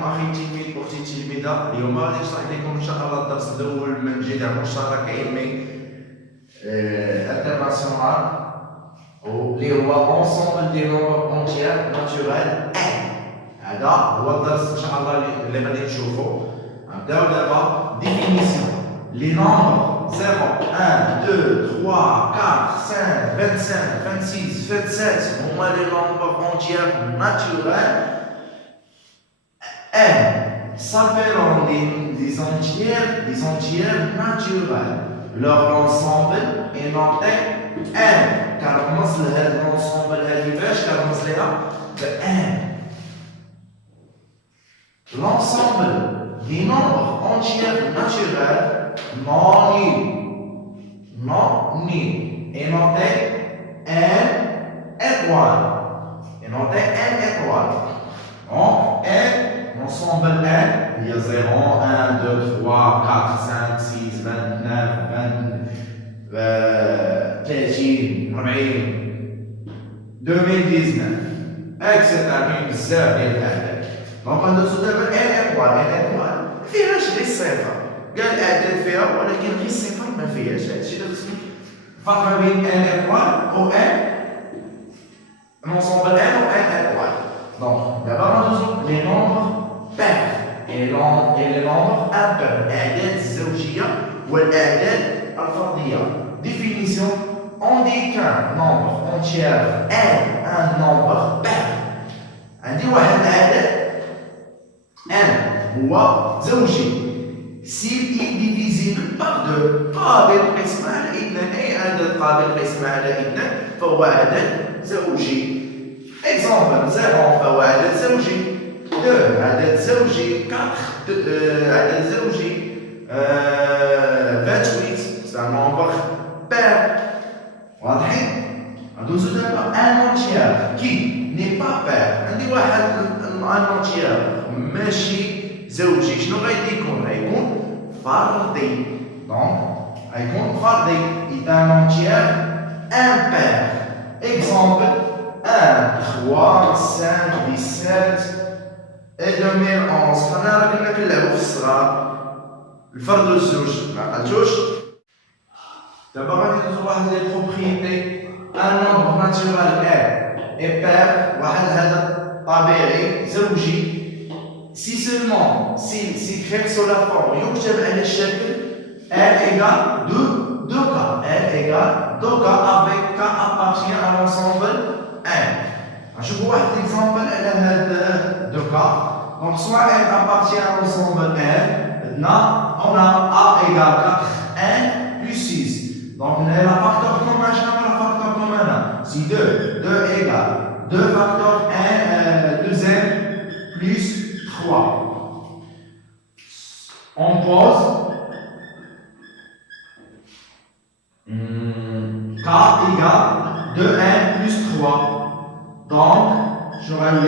عليكم اخي التلميذ واختي التلميذه. اليوم غادي نشرح لكم ان شاء الله الدرس الاول من جدع مشترك علمي انترناسيونال اللي هو انسومبل دي نومبر اونتيير ناتورال. هذا هو الدرس ان شاء الله اللي غادي نشوفو. نبداو دابا ديفينيسيون. لي نومبر 0 1 2 3 4 5 25 26 27 هما لي نومبر اونتيير ناتورال. M s'appelleront des entières naturelles. Leur ensemble est noté M. car l'ensemble de M. L'ensemble des nombres entiers naturels non nuls est noté N étoile. Donc, N, l'ensemble N, il y a 0, 1, 2, 3, 4, 5, 6, 29, 20, 30, 40, 2019, etc. كاين بزاف ديال الاعداد. دونك غندوزو دابا N étoile فيهاش غير الصفر. كاع الاعداد فيها ولكن غير الصفر ما فيهاش. هادشي اللي خصني الفرق ما بين N étoile و N l'ensemble N و N étoile. Donc, d'abord, nous avons les nombres pairs et les nombres impairs. الأعداد الزوجية والأعداد الفردية. Définition. On dit qu'un nombre entier est un nombre pair. عندي واحد العدد n هو زوجي. S'il est divisible par 2 قابل للقسمة على 2. أي عدد قابل للقسمة على 2 فهو عدد زوجي. Exemple 0 فهو عدد زوجي. 2 عدد زوجي. 4 عدد زوجي. 28 c'est un nombre pair. واضحين؟ ندوزو دابا ان entier qui n'est pas pair. عندي واحد ان entier ماشي زوجي. شنو غادي يكون؟ غيكون فردي. دونك غيكون فردي. إذا ان entier impair. Exemple 1, 3, 5, 17 et 2011. حنا راه كنا كنلعبو في الصغار الفرد والزوج ما عقلتوش. دابا غادي ندوزو لواحد لي بروبريتي. ان نومبر ناتورال اي بير واحد العدد طبيعي زوجي. سي سولمون سي كريك سو لا فورم يكتب على الشكل n égale 2 cas. n égale 2 cas avec k appartient à l'ensemble n. نشوفوا واحد اكزامبل على هاد 2 cas. Donc soit n appartient à l'ensemble n. عندنا on a a égale 4 n plus 6. Donc la facteur commun شنو هو الفاكتور commun هنا؟ سي 2 égale 2 facteur n 2n plus 3. On pose k égale 2n plus 3. Donc, j'aurais eu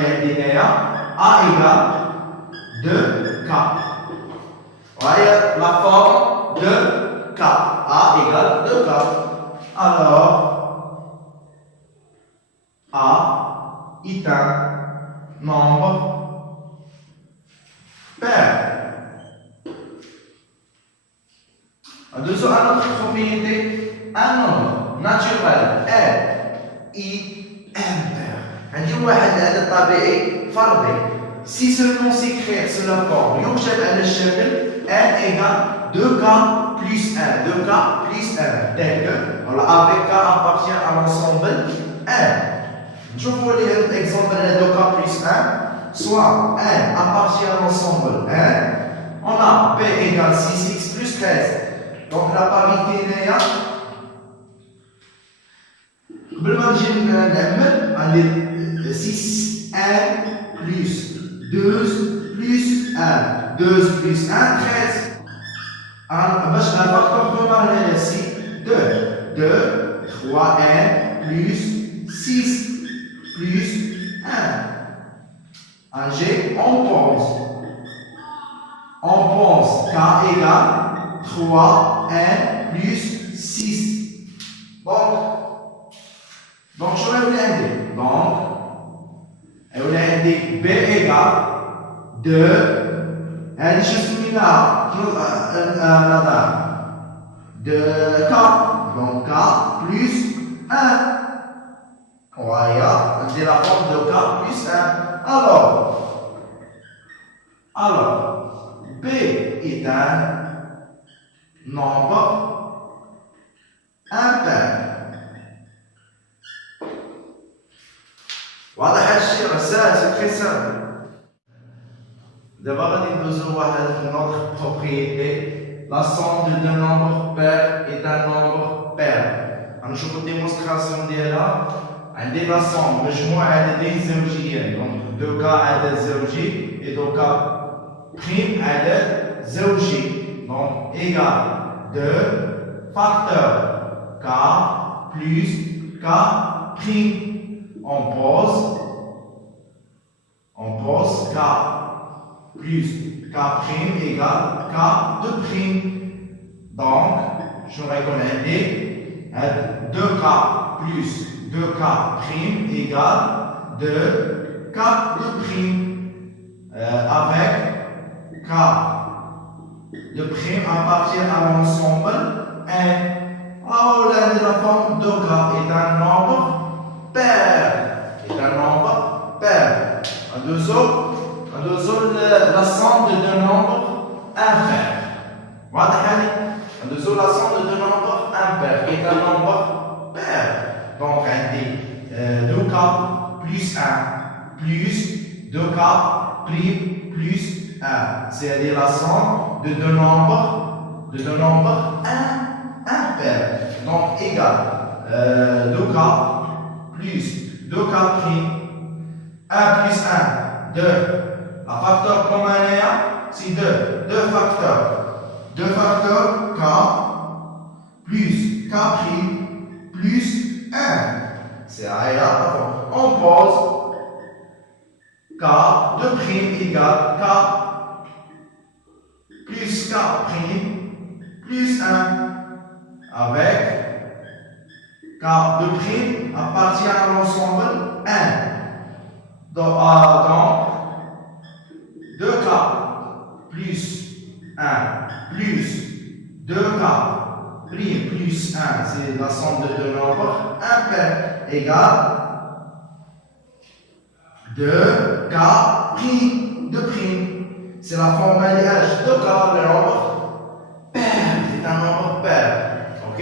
A égale 2k. Voyez la forme de k. A égale 2k. Alors, A est un nombre pair. Deuxième autre propriété, un nombre naturel est impair. عندي واحد العدد طبيعي فردي. Si seulement s'écrire sur la forme يكتب على الشكل n égale 2k plus 1. 2k plus 1. Tel que, voilà, avec k appartient à l'ensemble n. نشوفوا لي هاد l'exemple على 2k plus 1. Soit n appartient à l'ensemble n. On a p égale 6x plus 13. Donc la parité هنايا قبل ما نجي نعمل عندي 6 1 plus 2 plus 1 2 plus 1 13. باش الفاكتور كومان هنايا سي 2 3 n plus 6 plus 1. G on pense k égale 3 n plus 6. Donc je vais vous l'indiquer. Donc, je vous l'indique B égale 2, هذه شو سميناها؟ نضع 2K, donc K plus 1. Voilà, c'est la forme de K plus 1. Alors, B est un nombre impair. واضح هالشيء رسائل c'est très simple. D'abord, on a une autre propriété. La somme de deux nombres pairs est un nombre pair. On a une démonstration de là. عندنا la somme مجموع عددين زوجيين. Donc 2K عدد زوجي et 2K prime عدد زوجي. Donc égal 2 facteur K plus K prime. On pose K plus K prime égale K de prime. Donc, je reconnais 2K plus 2K prime égale 2K de prime. Avec K de prime appartient à l'ensemble 1. Alors, la forme 2K est un nombre pair. Un deuxième, la somme de deux nombres impairs. Voilà, un deuxième, la somme de deux nombres impairs est un nombre pair. Donc, on dit 2K plus 1 plus 2K prime plus 1. C'est-à-dire la somme de deux nombres impairs. Donc, égal 2K plus 2K prime 1 plus 1, 2. La facteur commun c'est 2. 2 facteurs. 2 facteurs K plus K prime plus 1. C'est là. On pose K de prime égale K plus K prime plus 1. Avec K de prime appartient à l'ensemble 1. Donc 2K plus 1 plus 2K prime plus 1, c'est la somme de deux nombres impairs, égale 2K prime de prime. C'est la forme mariage 2K, le nombre pair, c'est un nombre pair. Ok?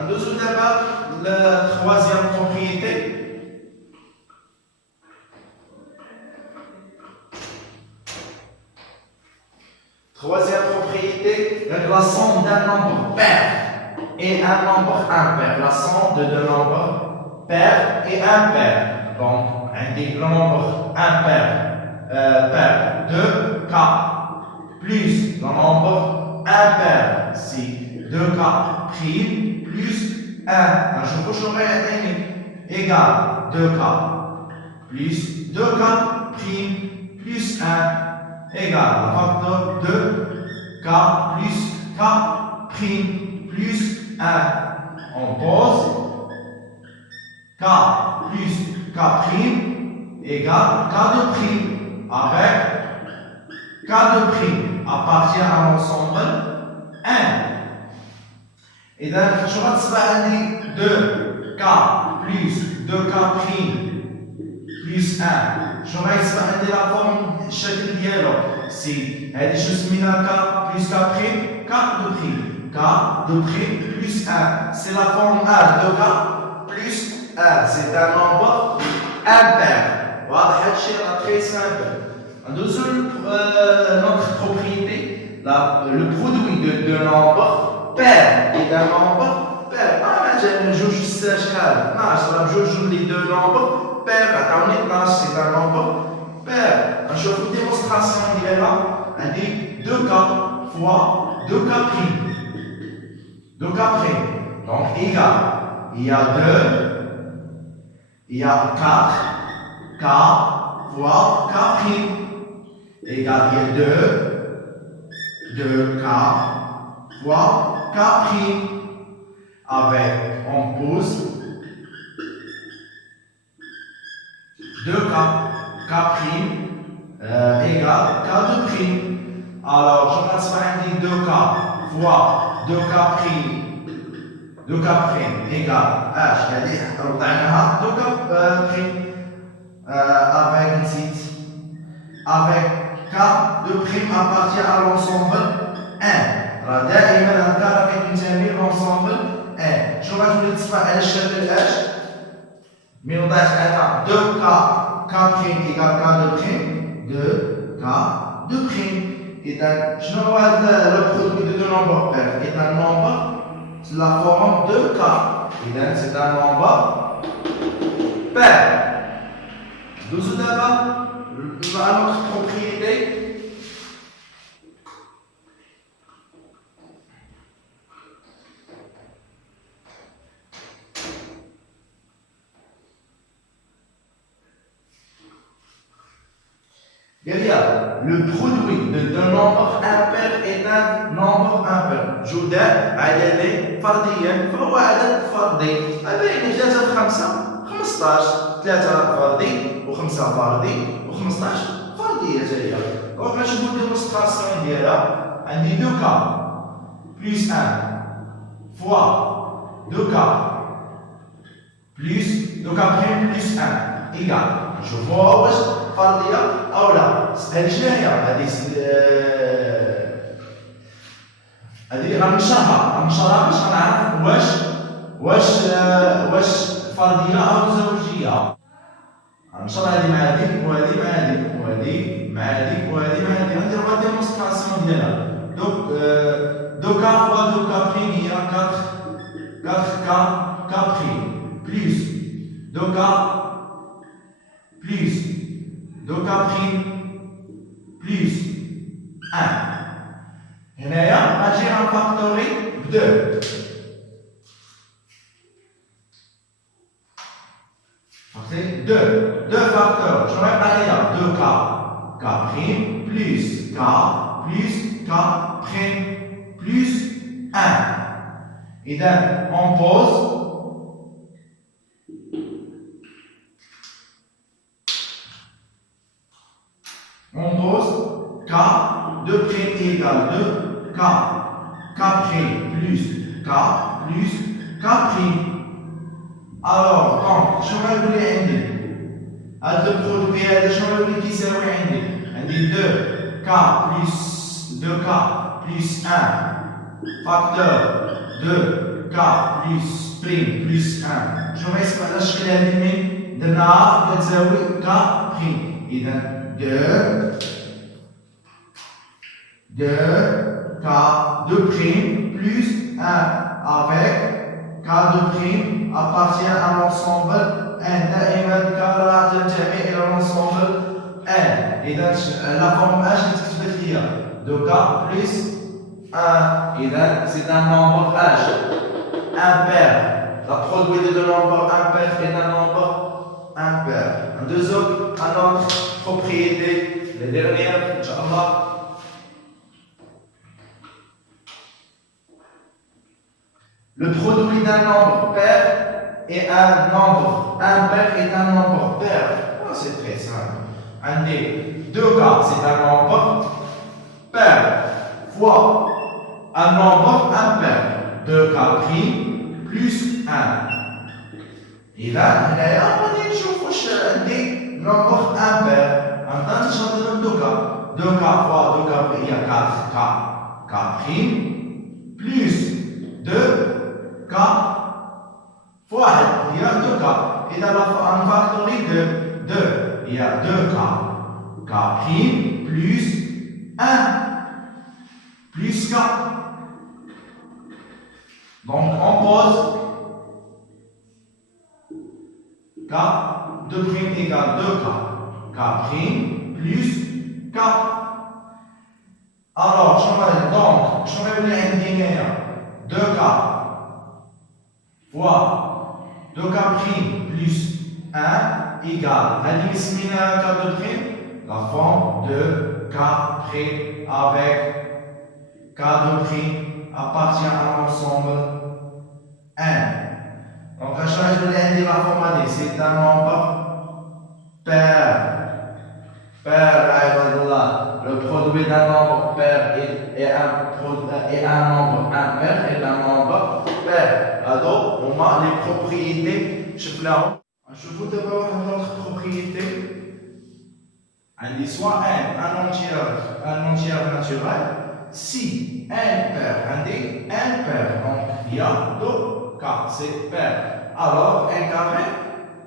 En dessous d'abord, la troisième propriété. Troisième propriété, la somme d'un nombre pair et un nombre impair. La somme de deux nombres pair et impair. Donc, le nombre impair, pair 2K plus le nombre impair, c'est 2K prime plus 1. Je vous ferai égal 2K plus 2K prime plus 1. Égal à facteur 2K plus K prime plus 1. On pose K plus K prime égale K de prime. Avec K de prime appartient à l'ensemble 1. Et donc, je vais dire 2K plus 2K prime plus 1. Je vais dire la forme الشكل ديالو سي هذه شو سمينا K plus K prime K de prime K de prime plus 1. C'est la forme H de K plus 1. C'est un nombre impair. واضح هذا الشيء très simple. En deuxième, notre propriété, le produit de deux nombres pair est un nombre pair. ما جوج اشكال 12 بجوج les deux nombres pair عطاوني 12 c'est un nombre pair. Je fais une démonstration on dit 2K fois 2K prime. 2K prime. Donc égal. Il y a 2, il y a 4, K fois K prime. Égal, il y a 2K fois K prime. Avec, on pose 2K, K prime égale K de prime. Alors, je vais faire 2K fois 2K prime. 2K prime égale H. C'est-à-dire, on a 2K prime avec un site. Avec K de prime appartient à l'ensemble 1. دائما هكا كينتمي لونسومبل ان. شنو غتولي تسمع على الشكل اش مي وضعت انا 2 ك بريم ايكال ك دو بريم 2 ك دو بريم. اذا شنو هو هذا لو برودوي دو نومبر بير؟ اذا نومبر سي لا فورم 2 ك. اذا سي ان نومبر بير. دوزو دابا مع نوتر بروبريتي. Le produit de deux nombres impairs est un nombre impair. جودة عددين فرديين فهو عدد فردي. أبين 3 في 5 15. 3 فردي و5 فردي و15 فردية حتى هي. دونك غنشوفو الديمونستراسيون ديالها. عندي 2K بلس 1 فوا 2K بلس 2K بريم بلس 1 إيكال. نشوفوها واش فردية أو لا. هذه شنو هي؟ هذه غنشرحها باش غنعرف واش فردية أو زوجية. غنشرح هذه مع هذه وهذه مع هذه وهذه مع هذه وهذه مع هذه. غنديرو غادي ديمونستراسيون ديالها. دو كا فوا دو كا بريم هي 4 كا بريم بلس دو كا plus 2K prime plus 1. هنايا غنجي غنفاكتوري ب 2. فهمتي 2 فاكتور شنو غيبقى ليا 2K K prime plus K plus K prime plus 1. إذا on pose. On pose K de prime égale 2 K prime plus K plus K prime. Alors, donc, شنو غيولي عندي؟ هاد البرودوي هذا شنو غيولي كيساوي عندي؟ عندي 2K plus 2K plus 1 facteur 2K plus prime plus 1. شنو غيسمع على الشكل هذه من درناها كتساوي K prime. إذا 2K de prime plus 1 avec K de prime appartient à l'ensemble N. دائما K راح تنتمي إلى l'ensemble N. إذا la forme H اللي تكتبت لي 2K plus 1. إذا c'est un nombre H impair. La produit de deux nombres impairs est un nombre impair. Un autre propriété, les dernières, Inch'Allah. Le produit d'un nombre pair et un nombre impair est un nombre pair. Oh, c'est très simple. Un des 2K, c'est un nombre pair fois un nombre impair. 2K prime plus 1. إذا هنايا غادي نشوف واش عندي nombre impair. غنبدا نشرح 2K. 2K fois 2K هي 4K K prime plus 2K fois 1 هي 2K. إذا غنفاكتوري 2 هي 2K K prime plus 1 plus K. Donc on pose K de prime égale 2K. K prime plus K. Alors, donc, je vais vous dire 2K fois 2K prime plus 1 égale, K de prime, la forme de K prime avec K de prime appartient à l'ensemble N. Donc, à chaque fois, je vais dire la forme c'est un nombre pair. Pair jouer d'un nombre pair et un nombre impair et d'un nombre pair. Alors, on a les propriétés. Je vous d'abord une autre propriété. On dit soit un entier naturel. Si un pair, on dit un pair. Donc, il y a deux cas, c'est pair. Alors, un carré,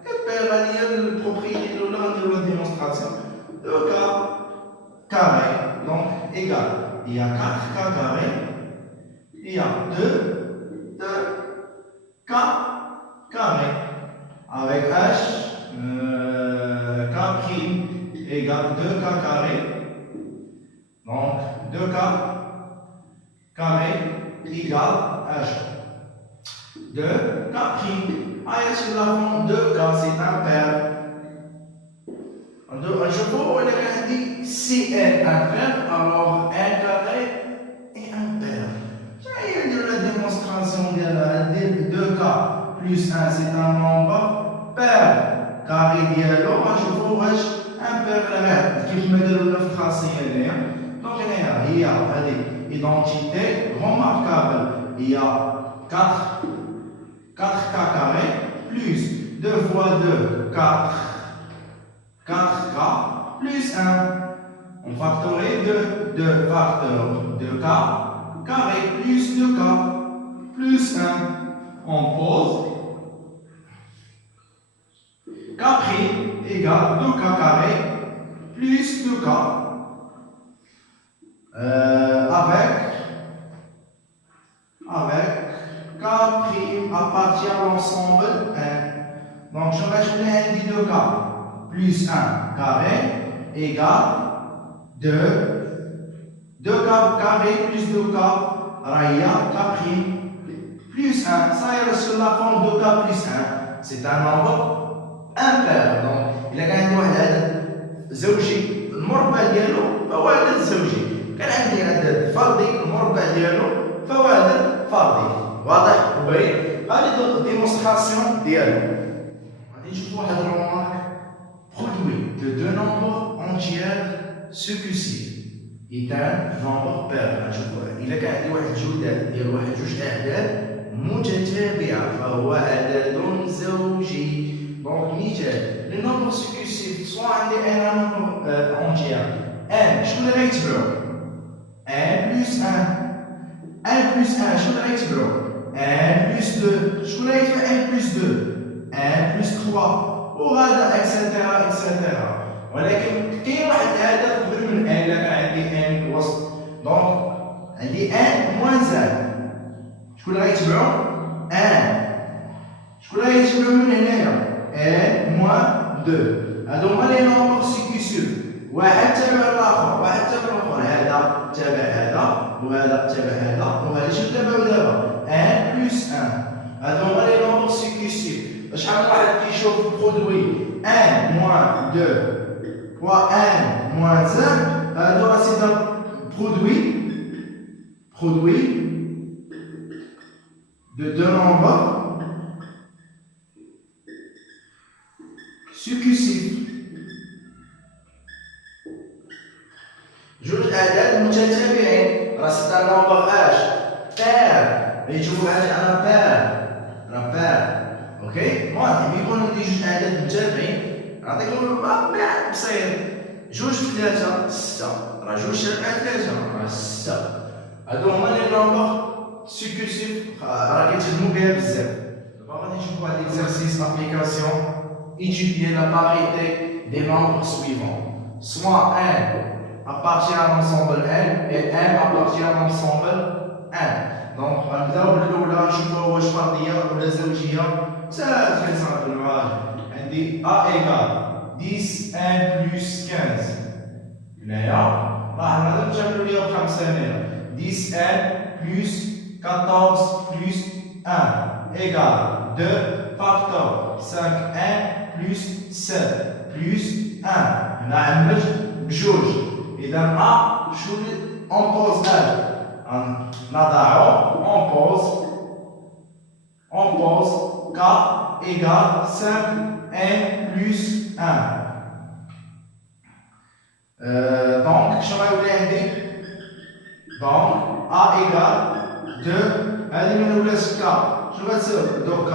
un pair, il y a une propriété de la démonstration. 2K carré, donc égal. Il y a 4K carré, il y a 2K carré. Avec H, K prime égale 2K carré. Donc 2K carré égale H. 2K prime. Ah, sur la forme 2K, c'est un pair. Je vois qu'on dit si n impair, alors 1 carré et 1 pair. Il y a de la démonstration de 2K plus 1, c'est un nombre pair. Carré dialogue, je vois un pair qui me donne le français. Donc, il y a une identité remarquable. Il y a 4K carré plus 2 fois 2, 4K plus 1. On factorise 2 facteurs 2K carré plus 2K plus 1. On pose K prime égale 2K carré plus 2K avec K prime appartient à l'ensemble 1. Donc je rajoute un dit 2K plus 1 carré égale 2K carré plus 2K raya K prime plus 1. Ça est sur la forme 2K plus 1. C'est un nombre impair. Donc il a gagné واحد زوجي المربع ديالو فهو عدد زوجي. كان عندي عدد فردي المربع ديالو فهو عدد فردي. واضح وباين؟ هذه ديمونستراسيون ديالو. غادي نشوفوا واحد الرومارك. Produit de deux nombres entiers successifs est un nombre pair. إذا كان عندي واحد جداد ديال واحد جوج أعداد متتابعة فهو عدد زوجي. Donc مثال le nombre successif soit عندي un nombre entier n شكون اللي غيتبعو n plus 1 n plus 1 شكون اللي غيتبعو n plus 2 شكون اللي غيتبع n plus 2 n plus 3 وهذا اكسترا اكسترا. ولكن كاين واحد الهدف قبل من ان. كان عندي ان وسط دونك عندي ان موان زاد. شكون اللي غيتبعو ان شكون اللي غيتبعو من هنايا ان موان 2. هادو هما لي نومبر سيكيسيف. واحد تابع الاخر واحد تابع الاخر. هذا تابع هذا وهذا تابع هذا وهذا شنو تابعو دابا ان بلس 1. هادو هما لي نومبر سيكيسيف. شحال واحد كيشوف برودوي 1 موان 2 و 1 موان 5 هادو راه سي برودوي de deux nombres successifs. جوج أعداد متتابعين راه سي ان نومبر اش بير. يشوفوا انا بير اوكي. المهم يكون عندي جوج اعداد متتابعين نعطيكم بعد بسيط. جوج في 3 6 راه جوج تابع 3 راه 6. هادو هما لي نومبر سيكوسيف راه كيتخدموا بها بزاف. دابا غادي نشوفوا واحد ليكزارسيس ابليكاسيون. étudier la parité des nombres suivants. Soit n appartient à l'ensemble n et n appartient à l'ensemble n. Donc غنبداو بالاولى نشوفوا واش فرديه ولا زوجيه. ساهل très simple. عندي a égale 10 n plus 15. هنايا راه هذا نجبروا ليه بخمسه هنايا 10 n plus 14 plus 1 égale 2 facteur 5n plus 7 plus 1. هنا عمج بجوج. إذا A شو on pose نضعو on pose K égale 5n plus 1. Donc شنو غيولي عندي دونك A égale 2 هذه من ولات K شنو غتساوي 2K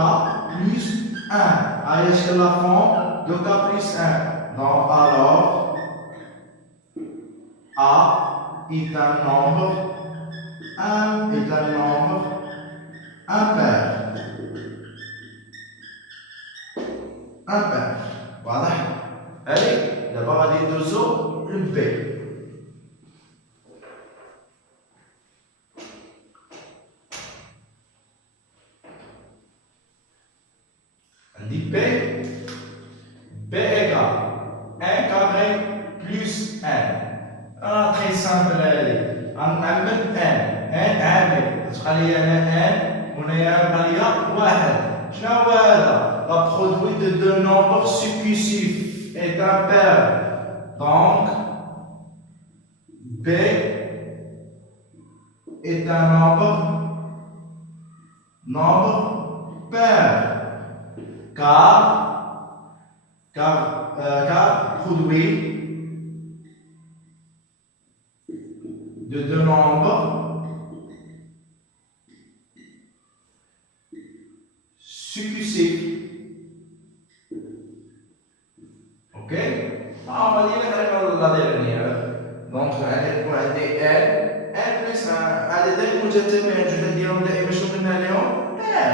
plus 1 هاهي شكل لا فون 2K plus 1 donc alors A est un nombre impair واضح هذه دابا غادي ندوزو للB عندي B égale 1 carré plus 1 très simple هذه غنعمل n عامل تبقى لي انا n وهنايا بقى لي 1 شنو هو هذا la produit de deux nombres successifs est impair donc B est un nombre pair car produit de deux nombres successifs. Ok? On va dire la dernière. Donc, on a des n plus 1. عددين مجتمعين جدا ديالهم دائما شنو قلنا لهم؟ pair.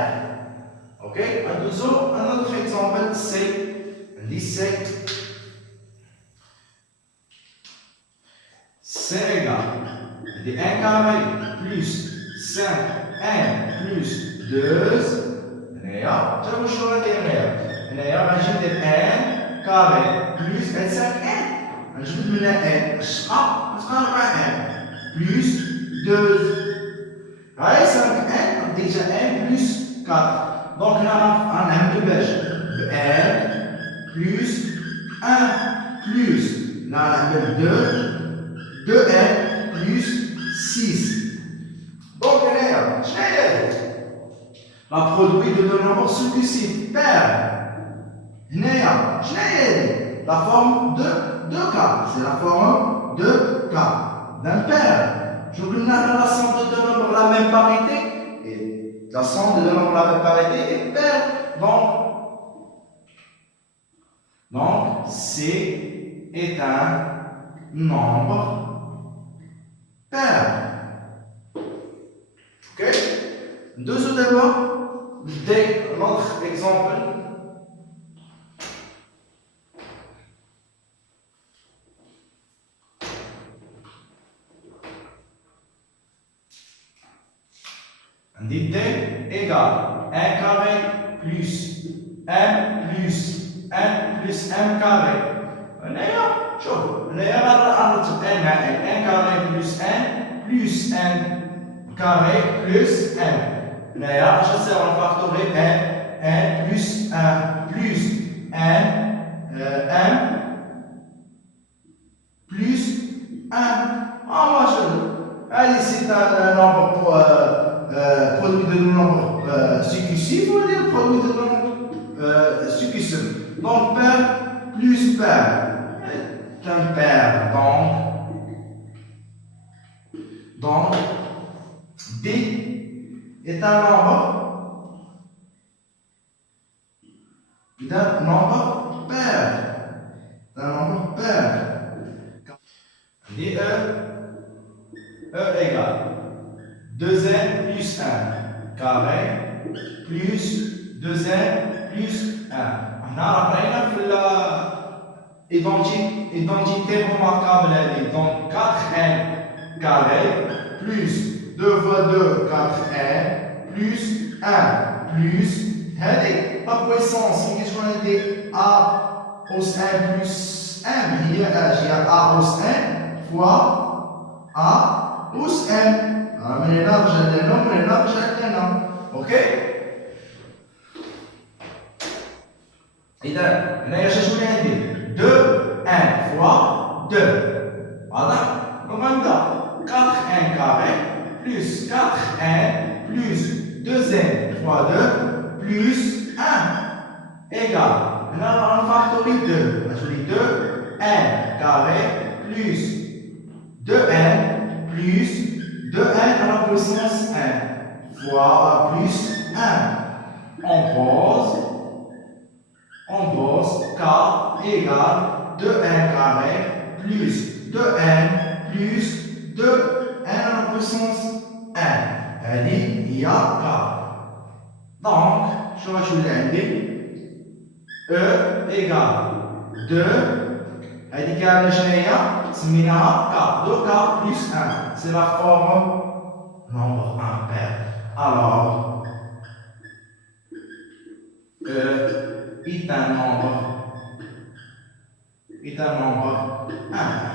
Ok? ندوزو un autre exemple C. عندي C. C égale 1 carré plus 5n plus 2 هنايا شوفوا شنو غندير هنايا غنجي ندير n carré plus 5n غنجبد منها n الشقة غتبقى 4n plus 2 هاي 5n ديجا n plus 4 دونك هنا غنعمل باش ب n plus 1 plus لا غنعمل 2n plus 6 donc هنايا شنو هي la produit de deux nombres successifs pair هنايا شنو هي la forme de 2K c'est la forme de K d'un pair شنو قلنا la somme de deux nombres la même parité et la somme de deux nombres la même parité est pair donc C est un nombre pair. Ok? Deuxièmement, l'autre exemple. On dit D égale 1 carré plus m plus n plus m carré. هنايا شوف هنايا غنرتب n مع n carré plus n plus n carré plus n هنايا اش غتساوي غنفاكتوري n plus 1 plus n m plus 1 شوف هذه سي ان نومبر produit de nombres successifs ou des produits de nombres successifs donc pair plus pair un pair donc D est un nombre pair dit E égale 2n plus 1 carré plus 2n plus 1 هنا راه قرينا في identité remarquable هذه donc 4n carré plus 2 fois 2 4n plus 1 plus هذه la puissance اللي كتكون عندي a os 1 plus m هي اش هي a os n fois a os m من هنا رجع لنا ومن هنا رجع لنا اوكي اذا هنايا شنو عندي 2 1 fois 2 واضح دونك غنبدا 4n carré plus 4n plus 2n fois 2 plus 1 égale هنا غنفاكتوري 2 غتولي 2 n carré plus 2n plus 2n à la puissance n fois plus 1. On pose k égale 2n carré plus 2n plus 2n à la puissance n. Il y a k. Donc, je vais ajouter E égale 2. هذه كاملة شنو سميناها k. 2k plus 1. C'est la forme nombre impair. Alors, E est un nombre impair.